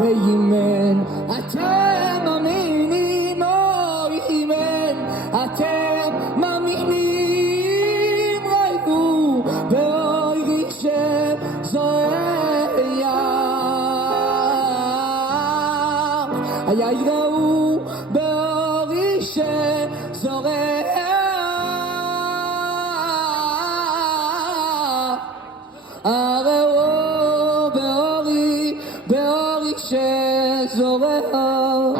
ואם אין אתם מאמינים, אוי אם אין אתם מאמינים, ראו באורי שזורח, היה יראו באורי שזורח, הראו באורי שזורח.